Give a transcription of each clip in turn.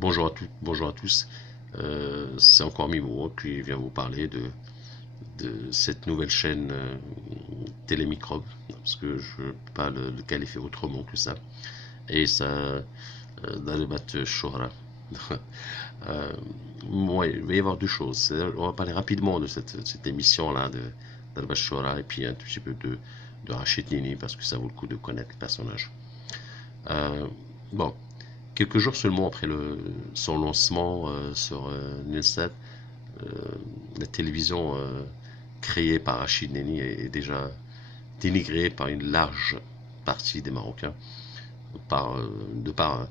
Bonjour à toutes, bonjour à tous. C'est encore Mimo qui vient vous parler de cette nouvelle chaîne Télémicrobe, parce que je ne peux pas le qualifier autrement que ça. Et ça, Dalibat Shohra. Euh, ouais, il va y avoir deux choses. On va parler rapidement de cette émission-là de Dalibat Shohra et puis un tout petit peu de Rachid Nini, parce que ça vaut le coup de connaître le personnage. Euh, bon, quelques jours seulement après son lancement sur Nielsen, euh, la télévision créée par Rachid Neni est déjà dénigrée par une large partie des Marocains de par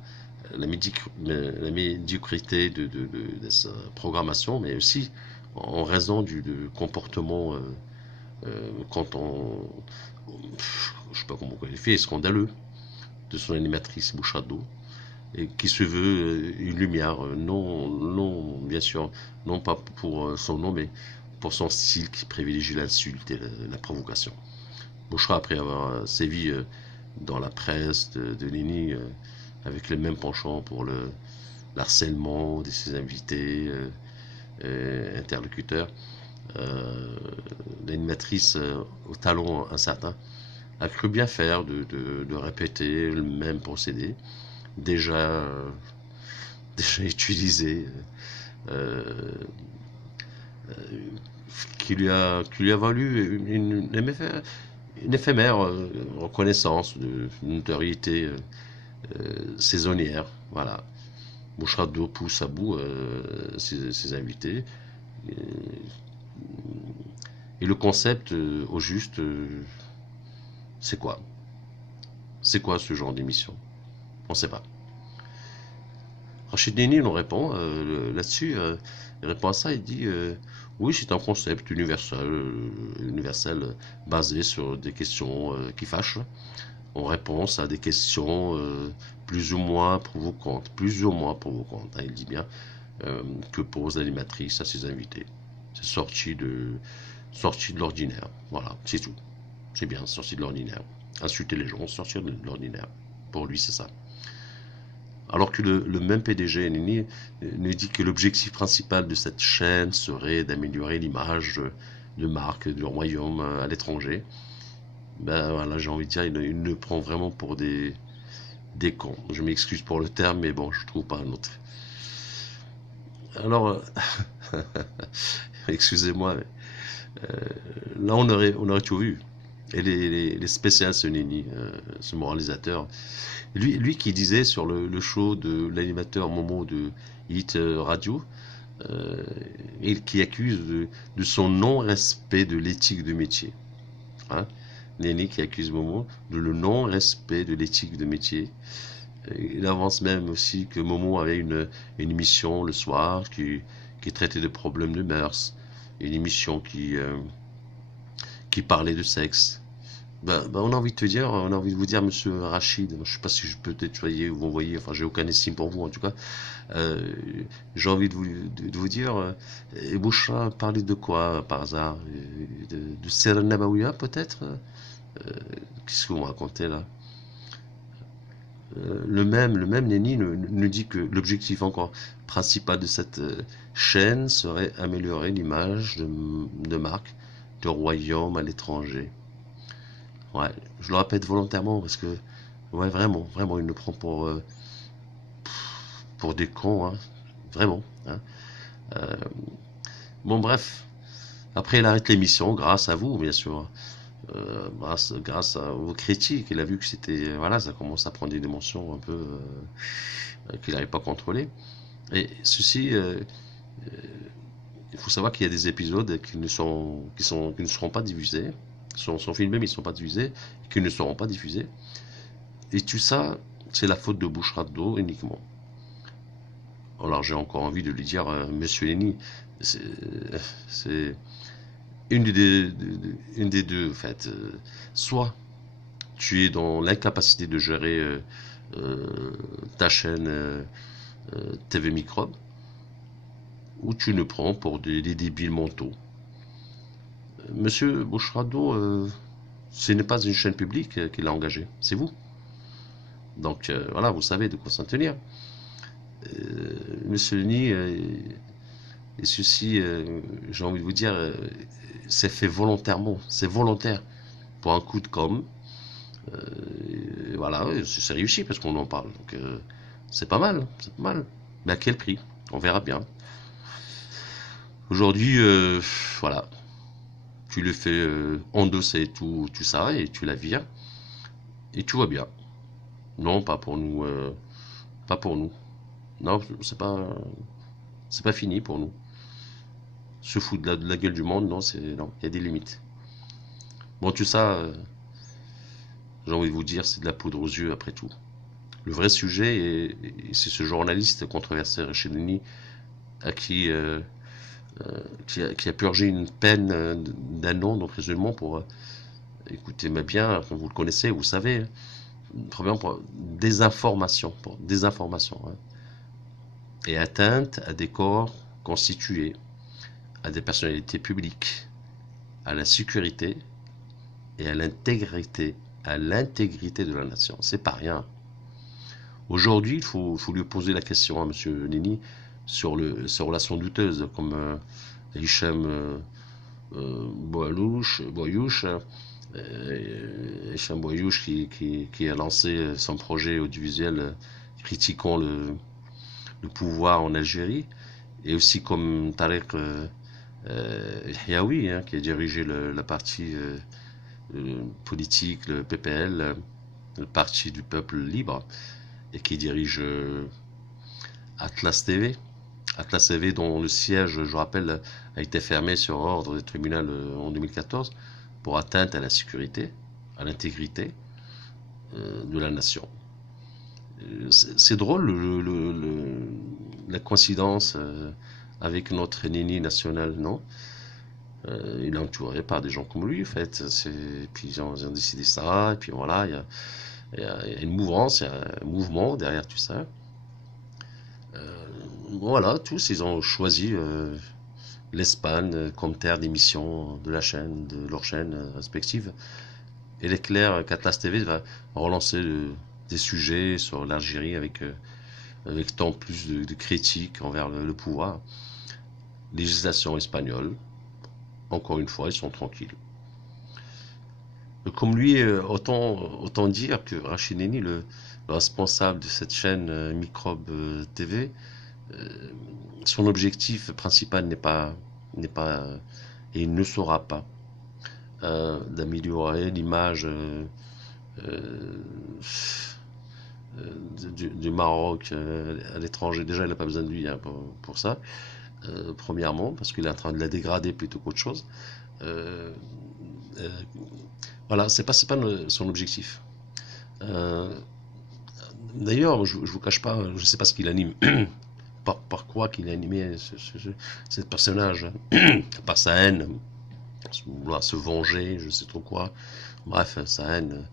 la médiocrité de sa programmation, mais aussi en raison du comportement quand je sais pas comment on qualifier, scandaleux de son animatrice Bouchado, et qui se veut une lumière, non, bien sûr, non pas pour son nom, mais pour son style qui privilégie l'insulte et la provocation. Bouchra, après avoir sévi dans la presse de Nini, avec les mêmes penchants pour le harcèlement de ses invités, interlocuteurs, euh, l'animatrice au talent incertain a cru bien faire de répéter le même procédé, déjà, déjà utilisé, euh, qui lui a valu une éphémère reconnaissance de notoriété saisonnière. Voilà. Bouchard pousse à bout ses invités. Et, et le concept, au juste, c'est quoi? C'est quoi ce genre d'émission? On ne sait pas. Rachid Nini nous répond là-dessus, il répond à ça, il dit oui, c'est un concept universel basé sur des questions qui fâchent, en réponse à des questions plus ou moins provocantes, hein, il dit bien, que pose l'animatrice à ses invités. C'est sorti de l'ordinaire, voilà, c'est tout. C'est bien, sorti de l'ordinaire. Insulter les gens, sortir de l'ordinaire. Pour lui, c'est ça. Alors que le même PDG Nini nous dit que l'objectif principal de cette chaîne serait d'améliorer l'image de marque du royaume à l'étranger. Ben voilà, j'ai envie de dire, il le prend vraiment pour des cons. Je m'excuse pour le terme, mais bon, je trouve pas un autre. Alors, excusez-moi, là on aurait tout vu. Et les spéciales, ce Nini, ce moralisateur, lui qui disait sur le show de l'animateur Momo de Hit Radio, euh, et qui accuse de son non-respect de l'éthique de métier. Hein. Néné qui accuse Momo de le non-respect de l'éthique de métier. Il avance même aussi que Momo avait une émission le soir qui traitait de problèmes de mœurs, une émission qui parlait de sexe. On a envie de te dire, on a envie de vous dire, monsieur Rachid, je sais pas si je peux tutoyer ou vous voyez, enfin j'ai aucun estime pour vous en tout cas. Euh, j'ai envie de vous dire, et Bouchra parlait de quoi par hasard? De Seren Nabawiya peut-être? Qu'est-ce que vous me racontez là? Le même Nenni nous dit que l'objectif encore principal de cette chaîne serait améliorer l'image de marque de royaume à l'étranger. Ouais, je le répète volontairement parce que, ouais, vraiment, il nous prend pour des cons, hein. Vraiment. Hein. Euh, bon, bref. Après, il arrête l'émission grâce à vous, bien sûr. Grâce à vos critiques. Il a vu que c'était. Voilà, ça commence à prendre des dimensions un peu qu'il n'arrive pas à contrôler. Et ceci, il faut savoir qu'il y a des épisodes qui ne seront pas diffusés. Sont filmés, mais ils ne sont pas diffusés. Qui ne seront pas diffusés. Et tout ça, c'est la faute de Bouchra-d'eau uniquement. Alors j'ai encore envie de lui dire, Monsieur Lenny, c'est une des deux, en fait. Soit tu es dans l'incapacité de gérer ta chaîne TV Microbe, ou tu ne prends pour des débiles mentaux. Monsieur Bouchrado, ce n'est pas une chaîne publique qu'il a engagée, c'est vous. Donc voilà, vous savez de quoi s'en tenir. Monsieur Denis, et ceci, j'ai envie de vous dire, c'est fait volontairement, c'est volontaire pour un coup de com'. Voilà, c'est réussi parce qu'on en parle. Donc c'est pas mal, c'est pas mal. Mais à quel prix? On verra bien. Aujourd'hui, voilà, tu le fais endosser tout ça et tu la vires et tout va bien. Non, pas pour nous, pas pour nous. Non, c'est pas fini pour nous. Se foutre de la gueule du monde, non, non, il y a des limites. Bon, tout ça, j'ai envie de vous dire, c'est de la poudre aux yeux après tout. Le vrai sujet, c'est ce journaliste controversé chez Denis, à qui a purgé une peine d'un an d'emprisonnement pour, écoutez-moi bien, vous le connaissez, vous savez, probablement pour désinformation, hein, et atteinte à des corps constitués, à des personnalités publiques, à la sécurité et à l'intégrité de la nation. C'est pas rien. Aujourd'hui, il faut lui poser la question à M. Nini sur ses relations douteuses, comme Hicham Boyouch, Hicham Boyouch qui a lancé son projet audiovisuel critiquant le pouvoir en Algérie, et aussi comme Tariq Hiaoui, hein, qui a dirigé la partie politique, le PPL, le Parti du Peuple Libre, et qui dirige Atlas TV. Atlas TV dont le siège, je rappelle, a été fermé sur ordre du tribunal en 2014 pour atteinte à la sécurité, à l'intégrité de la nation. C'est drôle la coïncidence avec notre Nini national, non? Il est entouré par des gens comme lui, en fait. Puis ils ont décidé ça, et puis voilà, il y a une mouvance, il y a un mouvement derrière tout ça. Voilà, tous ils ont choisi l'Espagne comme terre d'émission de la chaîne, de leur chaîne respective. Et il est clair qu'Atlas TV va relancer des sujets sur l'Algérie avec tant plus de critiques envers le pouvoir. Législation espagnole, encore une fois, ils sont tranquilles. Comme lui, autant dire que Rachid Neni, le responsable de cette chaîne Microbe TV, son objectif principal n'est pas et il ne sera pas d'améliorer l'image du Maroc à l'étranger. Déjà, il n'a pas besoin de lui, hein, pour ça. Premièrement, parce qu'il est en train de la dégrader plutôt qu'autre chose. Euh, euh, voilà, c'est pas son objectif. D'ailleurs, je vous cache pas, je sais pas ce qu'il anime, par quoi qu'il a animé ce personnage, par sa haine, vouloir se venger, je sais trop quoi. Bref, sa haine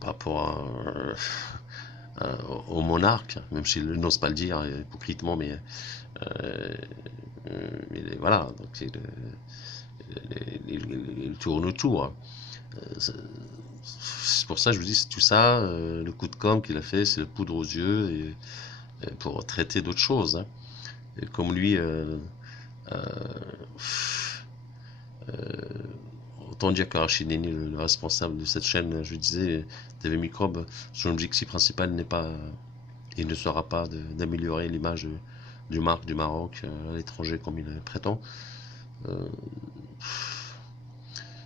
par rapport au monarque, même s'il n'ose pas le dire hypocritement, euh, voilà, donc il tourne autour. C'est pour ça que je vous dis, c'est tout ça, le coup de com' qu'il a fait, c'est le poudre aux yeux et pour traiter d'autres choses, hein. Et comme lui, euh, autant dire qu'Arachideni, le responsable de cette chaîne, je disais, TV Microbe, son objectif principal n'est pas, et ne sera pas d'améliorer l'image du Maroc à l'étranger comme il prétend.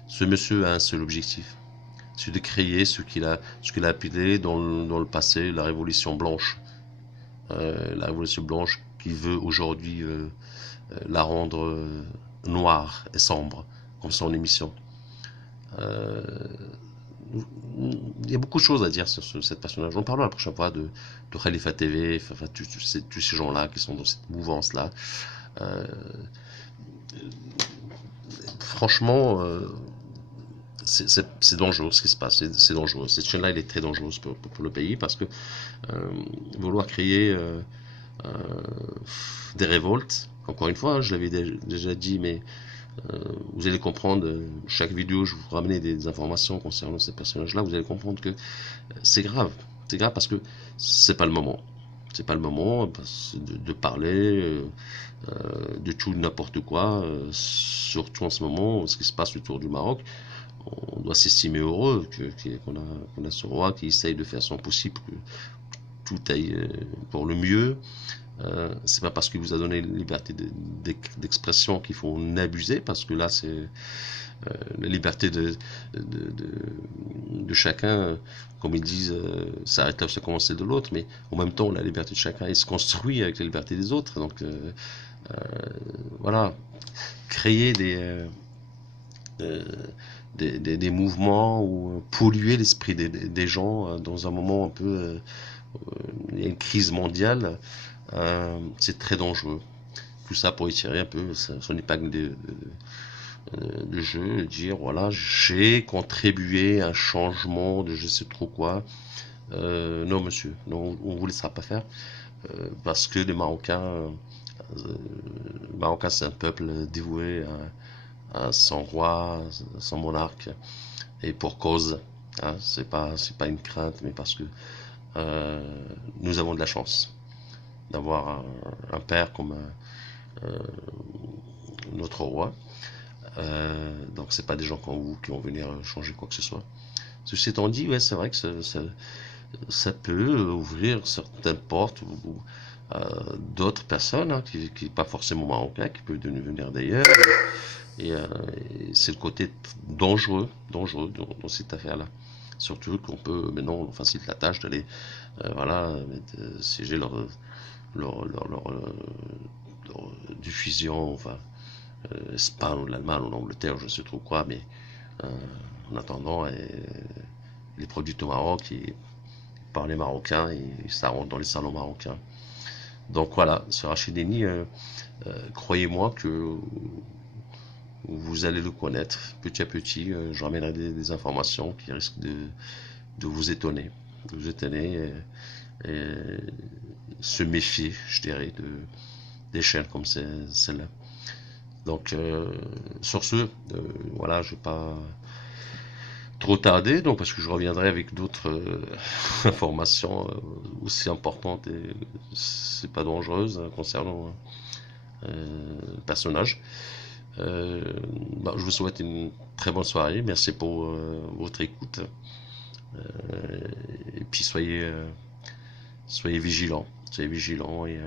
Ce monsieur a un seul objectif, c'est de créer ce qu'il a appelé dans le passé la Révolution blanche. La Révolution blanche qui veut aujourd'hui la rendre noire et sombre, comme son émission. Il y a beaucoup de choses à dire sur cette personnage. On parlera la prochaine fois de Khalifa TV, enfin, tous ces gens-là qui sont dans cette mouvance-là. Euh, Franchement, c'est dangereux ce qui se passe. C'est dangereux. Cette chaîne-là, elle est très dangereuse pour le pays parce que vouloir créer des révoltes, encore une fois, hein, je l'avais déjà dit, mais vous allez comprendre, chaque vidéo, je vous ramener des informations concernant ces personnages-là, vous allez comprendre que c'est grave. C'est grave parce que c'est pas le moment. C'est pas le moment de parler de tout n'importe quoi, surtout en ce moment, ce qui se passe autour du Maroc. On doit s'estimer heureux qu'on a ce roi qui essaye de faire son possible, que tout aille pour le mieux. C'est pas parce qu'il vous a donné une liberté d'expression qu'il faut en abuser, parce que là c'est la liberté de chacun, comme ils disent, s'arrête là où ça commence de l'autre, mais en même temps la liberté de chacun elle se construit avec la liberté des autres. Donc voilà, créer euh, des mouvements ou polluer l'esprit des gens dans un moment un peu il y a une crise mondiale, c'est très dangereux. Tout ça pour étirer un peu son épingle de jeu, dire voilà, j'ai contribué à un changement de je sais trop quoi. Non monsieur, non, on vous laissera pas faire, parce que les Marocains c'est un peuple dévoué à son roi, à son monarque, et pour cause. Hein, c'est pas une crainte, mais parce que nous avons de la chance d'avoir père comme notre roi. Donc c'est pas des gens comme vous qui vont venir changer quoi que ce soit. Ceci étant dit, ouais, c'est vrai que ça peut ouvrir certaines portes d'autres personnes hein, qui pas forcément marocains, qui peuvent venir d'ailleurs. Et c'est le côté dangereux dans cette affaire-là. Surtout qu'on peut maintenant on facilite la tâche d'aller voilà siéger leur diffusion, enfin Espagne ou l'Allemagne ou l'Angleterre, je ne sais trop quoi, mais en attendant, les produits au Maroc par les Marocains et ça rentre dans les salons marocains. Donc voilà, ce Rachidini, croyez-moi que vous allez le connaître petit à petit. Je ramènerai des informations qui risquent de vous étonner, et se méfier, je dirais, des chaînes comme celle-là. Donc, sur ce, voilà, je ne vais pas trop tarder, donc, parce que je reviendrai avec d'autres informations aussi importantes et c'est pas dangereuses hein, concernant le personnage. Bah, je vous souhaite une très bonne soirée. Merci pour votre écoute. Et puis soyez vigilants. Soyez vigilants et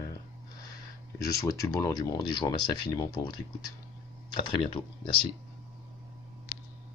je souhaite tout le bonheur du monde et je vous remercie infiniment pour votre écoute. À très bientôt. Merci.